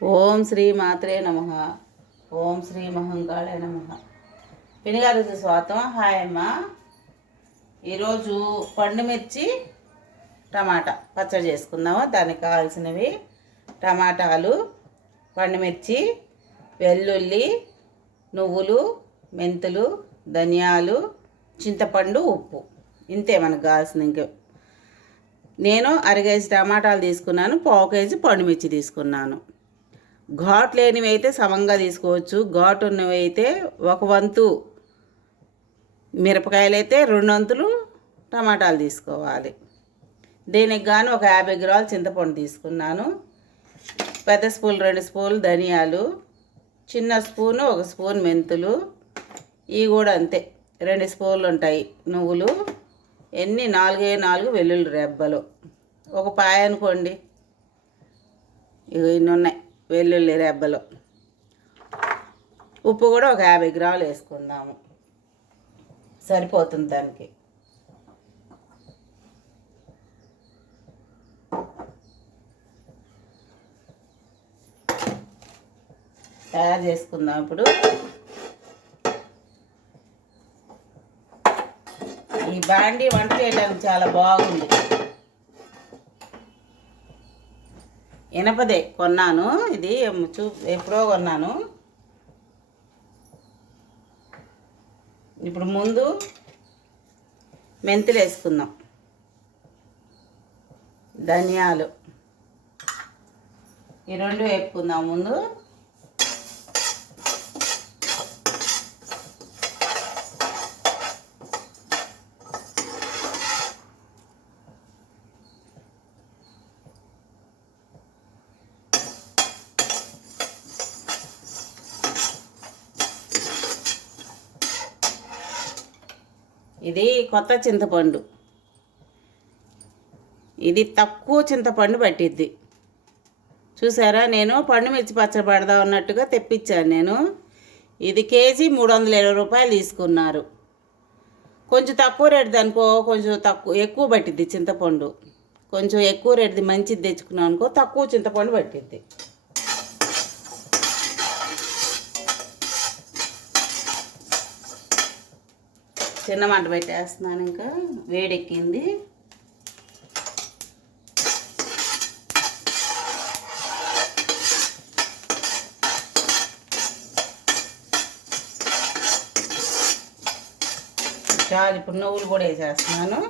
ఓం శ్రీ మాత్రే నమ. ఓం శ్రీ మహంకాళే నమ. పినిగారికి స్వాగతం. హాయ్ అమ్మ. ఈరోజు పండుమిర్చి టమాటా పచ్చడి చేసుకుందాము. దానికి కావాల్సినవి టమాటాలు, పండుమిర్చి, వెల్లుల్లి, నువ్వులు, మెంతులు, ధనియాలు, చింతపండు, ఉప్పు. ఇంతే మనకు కావాల్సిన. ఇంక నేను 1/2 కేజీ టమాటాలు తీసుకున్నాను, 1/2 కేజీ పండుమిర్చి తీసుకున్నాను. ఘాటు లేనివి అయితే సమంగా తీసుకోవచ్చు, ఘాటు ఉన్నవి అయితే 1 వంతు మిరపకాయలు అయితే 2 వంతులు టమాటాలు తీసుకోవాలి. దీనికి గాను ఒక 50 గ్రాముల చింతపండు తీసుకున్నాను. పెద్ద స్పూన్ 2 స్పూన్లు ధనియాలు, చిన్న స్పూను 1 స్పూన్ మెంతులు, ఇవి కూడా అంతే 2 స్పూన్లు ఉంటాయి. నువ్వులు ఎన్ని 4 వెల్లుల్లి రెబ్బలు, ఒక పాయ అనుకోండి. ఇన్ని ఉన్నాయి వెల్లుల్లి రెబ్బలు. ఉప్పు కూడా ఒక 50 గ్రాములు వేసుకుందాము, సరిపోతుంది దానికి. తయారు చేసుకుందాం ఇప్పుడు. ఈ బాండీ వంట చేయడానికి చాలా బాగుంది. ఇనపదే కొన్నాను, ఇది ఎప్పుడో కొన్నాను. ఇప్పుడు ముందు మెంతులు వేసుకుందాం, ధనియాలు ఈ 2 వేపుకుందాం ముందు. ఇది కొత్త చింతపండు, ఇది తక్కువ చింతపండు పట్టిద్ది. చూసారా, నేను పండుమిర్చి పచ్చడి పడదాం అన్నట్టుగా తెప్పించాను నేను. ఇది కేజీ 320 రూపాయలు తీసుకున్నారు. కొంచెం తక్కువ రేటుది అనుకో, కొంచెం ఎక్కువ పట్టిద్ది చింతపండు. కొంచెం ఎక్కువ రేటుది మంచిది తెచ్చుకున్నాం అనుకో, తక్కువ చింతపండు పట్టిద్ది. చిన్న మంట పెట్టేస్తున్నాను, ఇంకా వేడెక్కింది. చాలు, ఇప్పుడు నువ్వులు కూడా వేసేస్తున్నాను.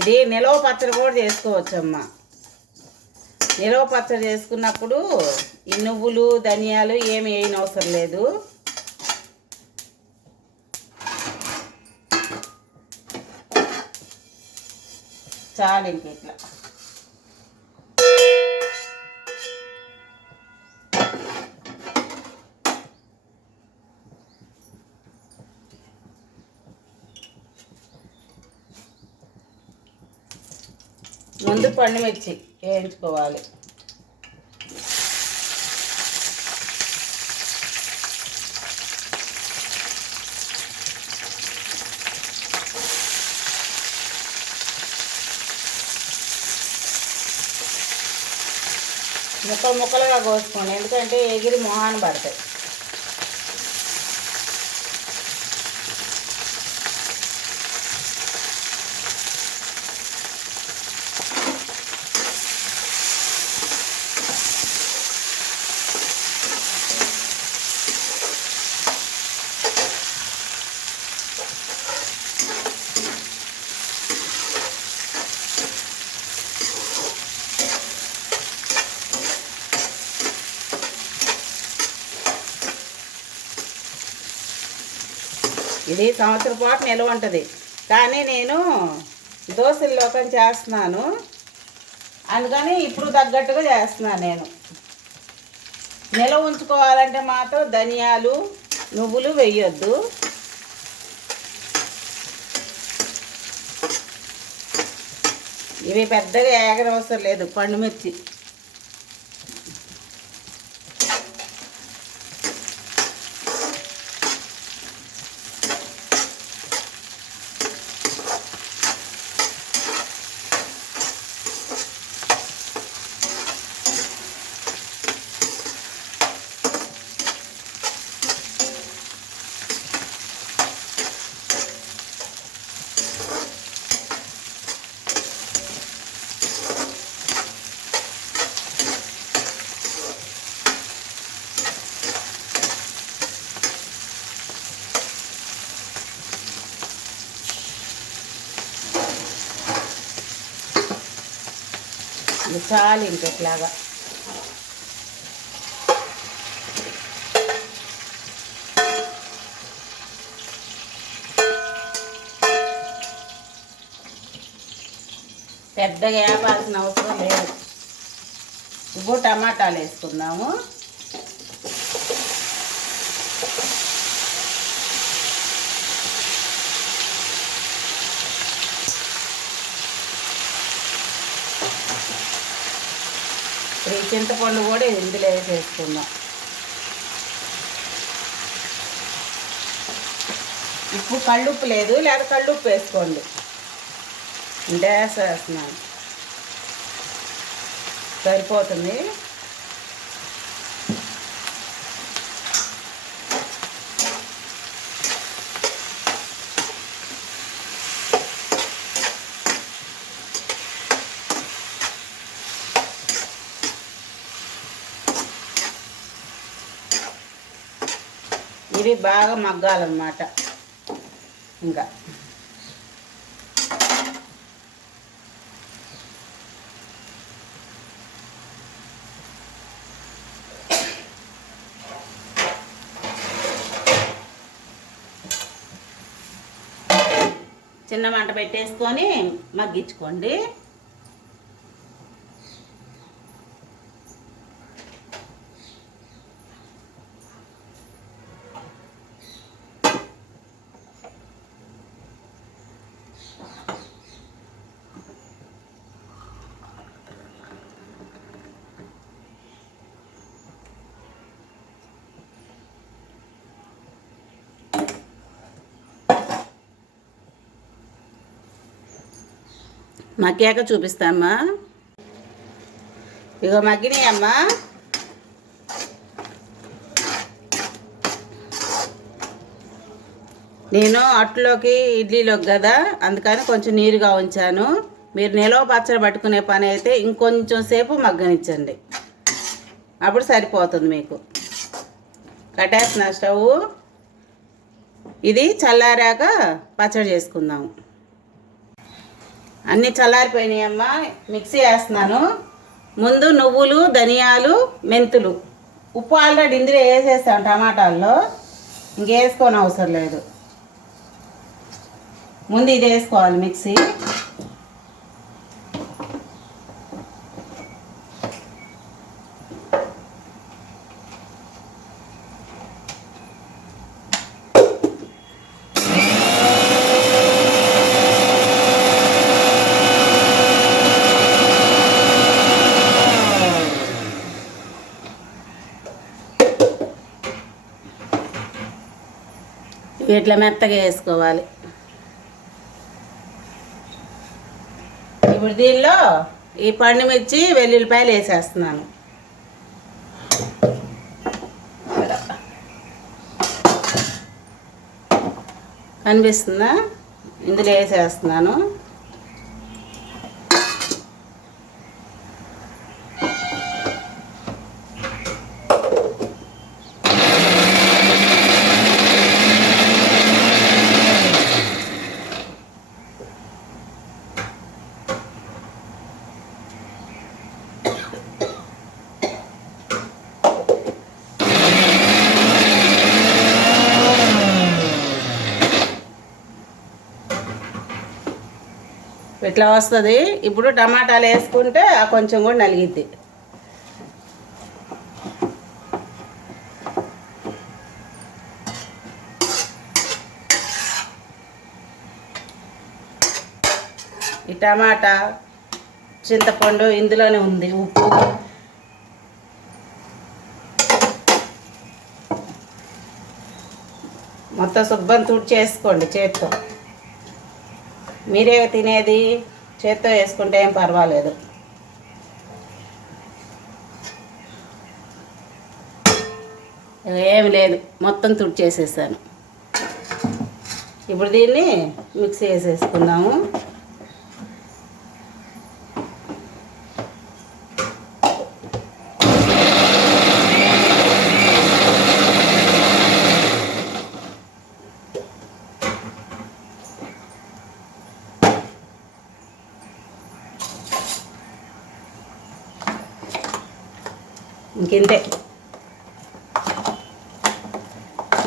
ఇది నిలవ పచ్చడి కూడా చేసుకోవచ్చమ్మా. నిలవ పచ్చడి చేసుకున్నప్పుడు ఈ నువ్వులు, ధనియాలు ఏమి వేయనవసరం లేదు. చాలు ఇంక ఇట్లా. ముందు పండుమిర్చి వేయించుకోవాలి. ముక్కలుగా కోసుకోండి, ఎందుకంటే ఎగిరి మొహాన పడతాయి. ఇది సంవత్సరం పాటు నిల్వ ఉంటుంది, కానీ నేను దోశల్లోకం చేస్తున్నాను, అందుకని ఇప్పుడు తగ్గట్టుగా చేస్తున్నాను నేను. నిల్వ ఉంచుకోవాలంటే మాత్రం ధనియాలు, నువ్వులు వేయొద్దు. ఇవి పెద్దగా ఏగనవసరం లేదు. పండుమిర్చి ఇది చాలు ఇంకెట్లాగా. పెద్దగా వేపాల్సిన అవసరం లేదు. ఇప్పుడు టమాటాలు వేసుకుందాము. ఇప్పుడు ఈ చింతపండు కూడా ఇందులో వేసేసుకుందాం. ఉప్పు కళ్ళుప్పు లేదు, లేదా కళ్ళుప్పు వేసుకోండి. వేసేస్తున్నాను, సరిపోతుంది. ఇవి బాగా మగ్గాలన్నమాట. ఇంకా చిన్న మంట పెట్టేసుకొని మగ్గించుకోండి. మగ్గాక చూపిస్తామ్మా. ఇగో మగ్గినాయమ్మా. నేను అట్లోకి ఇడ్లీలోకి కదా, అందుకని కొంచెం నీరుగా ఉంచాను. మీరు నిలవ పచ్చడి పట్టుకునే పని అయితే ఇంకొంచెం సేపు మగ్గనిచ్చండి, అప్పుడు సరిపోతుంది మీకు. కట్టేస్తున్నా స్టవ్. ఇది చల్లారాక పచ్చడి చేసుకుందాము. అన్నీ చల్లారిపోయినాయమ్మా. మిక్సీ వేస్తున్నాను. ముందు నువ్వులు, ధనియాలు, మెంతులు, ఉప్పు ఆల్రెడీ ఇందులో వేసేస్తాను టమాటాల్లో, ఇంకేసుకోని అవసరం లేదు. ముందు ఇది వేసుకోవాలి మిక్సీ. ఇట్లా మెత్తగా వేసుకోవాలి. ఇప్పుడు దీనిలో ఈ పండుమిర్చి, వెల్లుల్లిపాయలు వేసేస్తున్నాను. కనిపిస్తుందా? ఇందులో వేసేస్తున్నాను. ఇట్లా వస్తుంది. ఇప్పుడు టమాటాలు వేసుకుంటే కొంచెం కూడా నలిగిద్ది. ఈ టమాటా, చింతపండు ఇందులోనే ఉంది, ఉప్పు. మొత్తం శుభ్రం తుడి చేసుకోండి చేత్తో. మీరే తినేది, చేత్తో వేసుకుంటే ఏం పర్వాలేదు. ఏమి లేదు, మొత్తం తుడి చేసేసాను. ఇప్పుడు దీన్ని మిక్సీ వేసేసుకుందాము. ఇంకింతే,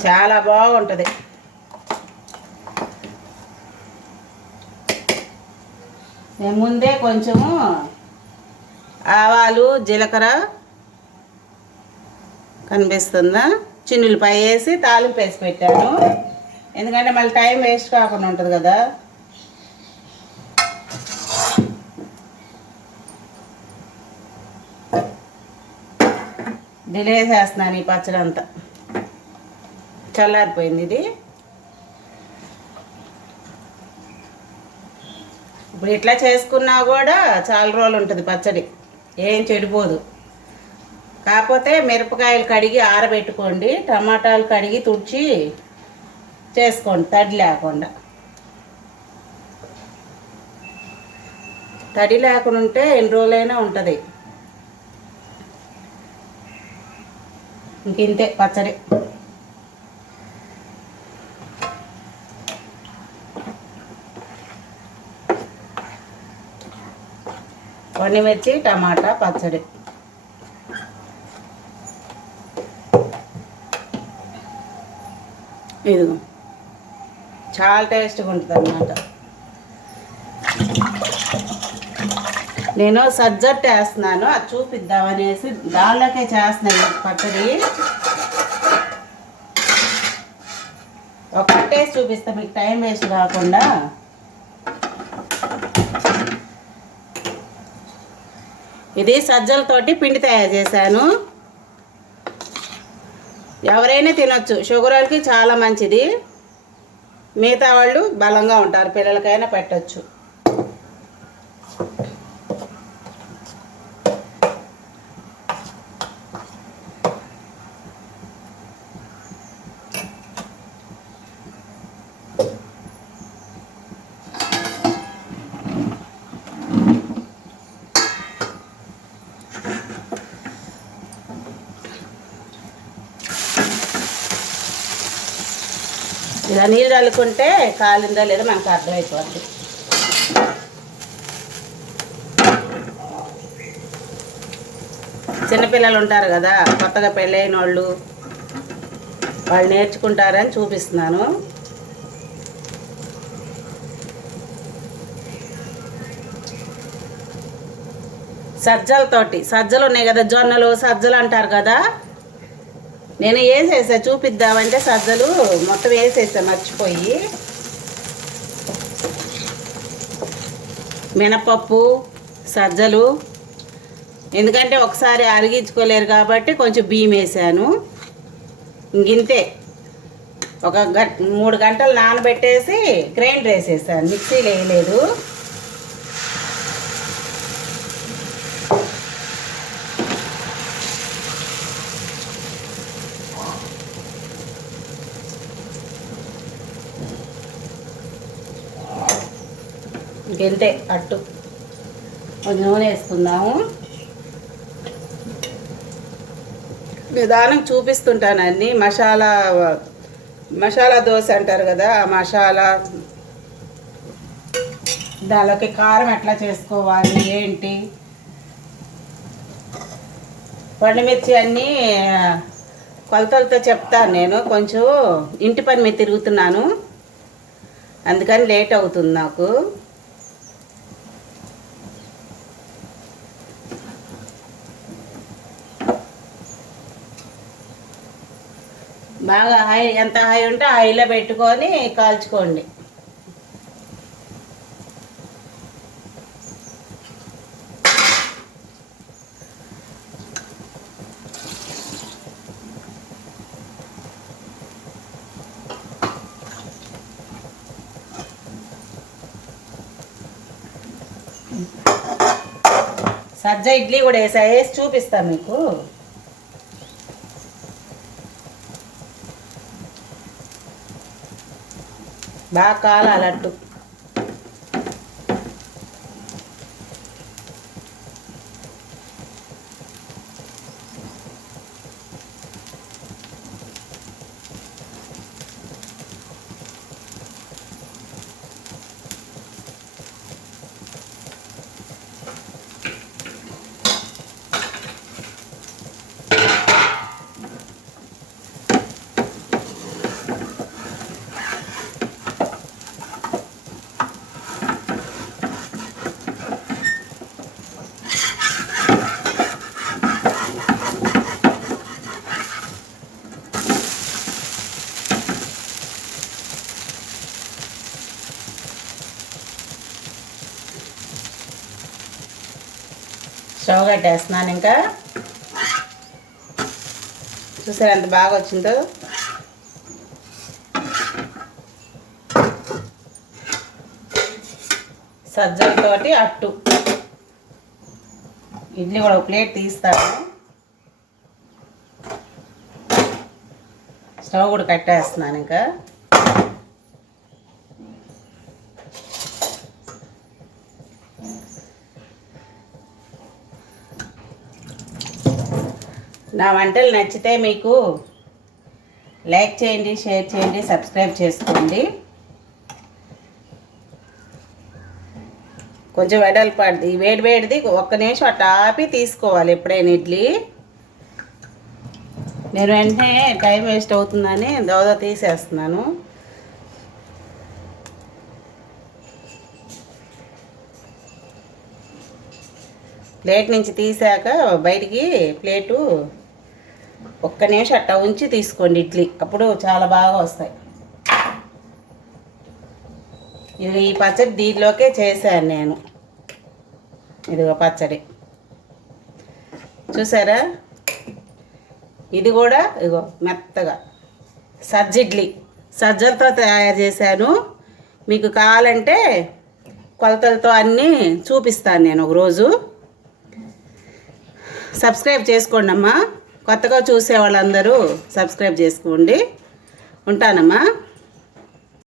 చాలా బాగుంటుంది. నేను ముందే కొంచెము ఆవాలు జీలకర్ర కనిపిస్తుందా, చిన్నులపై వేసి తాలింపు వేసి పెట్టాను. ఎందుకంటే మళ్ళీ టైం వేస్ట్ కాకుండా ఉంటుంది కదా. డిలే చేస్తున్నాను ఈ పచ్చడి అంతా. చల్లారిపోయింది ఇది. ఇప్పుడు ఇట్లా చేసుకున్నా కూడా చాలా రోజులు ఉంటుంది పచ్చడి, ఏం చెడిపోదు. కాకపోతే మిరపకాయలు కడిగి ఆరబెట్టుకోండి, టమాటాలు కడిగి తుడిచి చేసుకోండి, తడి లేకుండా. తడి లేకుండా ఉంటే ఎన్ని రోజులైనా ఉంటుంది. ఇంకింతే పచ్చడి. మిర్చి టమాటా పచ్చడి. ఇది చాలా టేస్ట్గా ఉంటుంది అన్నమాట. నేను సజ్జట్టు వేస్తున్నాను, అది చూపిద్దామనేసి దానిలోకే చేస్తున్నాను పచ్చడి. ఒక టేస్ట్ చూపిస్తా మీకు, టైం వేస్ట్ కాకుండా. ఇది సజ్జలతోటి పిండి తయారు చేశాను. ఎవరైనా తినొచ్చు, షుగర్ వాళ్ళకి చాలా మంచిది. మిగతా వాళ్ళు బలంగా ఉంటారు, పిల్లలకైనా పెట్టచ్చు. ఇలా నీళ్ళు చల్లుకుంటే కాలిందో లేదో మనకు అర్థమైపోద్ది. చిన్నపిల్లలు ఉంటారు కదా, కొత్తగా పెళ్ళైన వాళ్ళు నేర్చుకుంటారని చూపిస్తున్నాను. సజ్జలతోటి, సజ్జలు ఉన్నాయి కదా, జొన్నలు సజ్జలు అంటారు కదా, నేను వేసేసా చూపిద్దామంటే సజ్జలు మొత్తం వేసేసా మర్చిపోయి. మినపప్పు సజ్జలు, ఎందుకంటే ఒకసారి అరిగించుకోలేరు కాబట్టి కొంచెం బియ్యం వేసాను. ఇంతే, ఒక 3 గంటలు నానబెట్టేసి గ్రైండర్ వేసేసాను, మిక్సీలో వేయలేదు. ఇంతే, అట్టు కొంచెం నూనె వేసుకుందాము. నిదానం చూపిస్తుంటాను అన్నీ. మసాలా దోశ అంటారు కదా, ఆ మసాలా, దానిలోకి కారం ఎట్లా చేసుకోవాలి ఏంటి, పండుమిర్చి అన్నీ కొలతలతో చెప్తాను. నేను కొంచెం ఇంటి పని మీద తిరుగుతున్నాను, అందుకని లేట్ అవుతుంది నాకు. బాగా హై, ఎంత హై ఉంటే హైలో పెట్టుకొని కాల్చుకోండి. సజ్జ ఇడ్లీ కూడా వేసి చూపిస్తాను మీకు. బాగా కాలాలి అట్టు. స్టవ్ కట్టేస్తున్నాను. ఇంకా చూసారు ఎంత బాగా వచ్చిందో. సజ్జలతోటి అట్టు ఇడ్లీ కూడా ఒక ప్లేట్ తీస్తాను. స్టవ్ కూడా కట్టేస్తున్నాను. ఇంకా నా వంటలు నచ్చితే మీకు లైక్ చేయండి, షేర్ చేయండి, సబ్స్క్రైబ్ చేసుకోండి. కొంచెం వెడల్పాడిది వేడిది ఒక్క నిమిషం అట్లా ఆపి తీసుకోవాలి ఎప్పుడైనా ఇడ్లీ. నేను వెంటనే టైం వేస్ట్ అవుతుందని దోద తీసేస్తున్నాను. ప్లేట్ నుంచి తీసాక బయటికి ప్లేటు ఒక్క నిమిషం అట్టా ఉంచి తీసుకోండి ఇడ్లీ, అప్పుడు చాలా బాగా వస్తాయి. ఇది ఈ పచ్చడి దీనిలోకే చేశాను నేను. ఇదిగో పచ్చడి చూసారా, ఇది కూడా ఇదిగో మెత్తగా సజ్జిడ్లీ సజ్జలతో తయారు చేశాను. మీకు కావాలంటే కొలతలతో అన్నీ చూపిస్తాను నేను ఒకరోజు. సబ్స్క్రైబ్ చేసుకోండి అమ్మా, కొత్తగా చూసే వాళ్ళందరూ సబ్స్క్రైబ్ చేసుకోండి. ఉంటానమ్మా.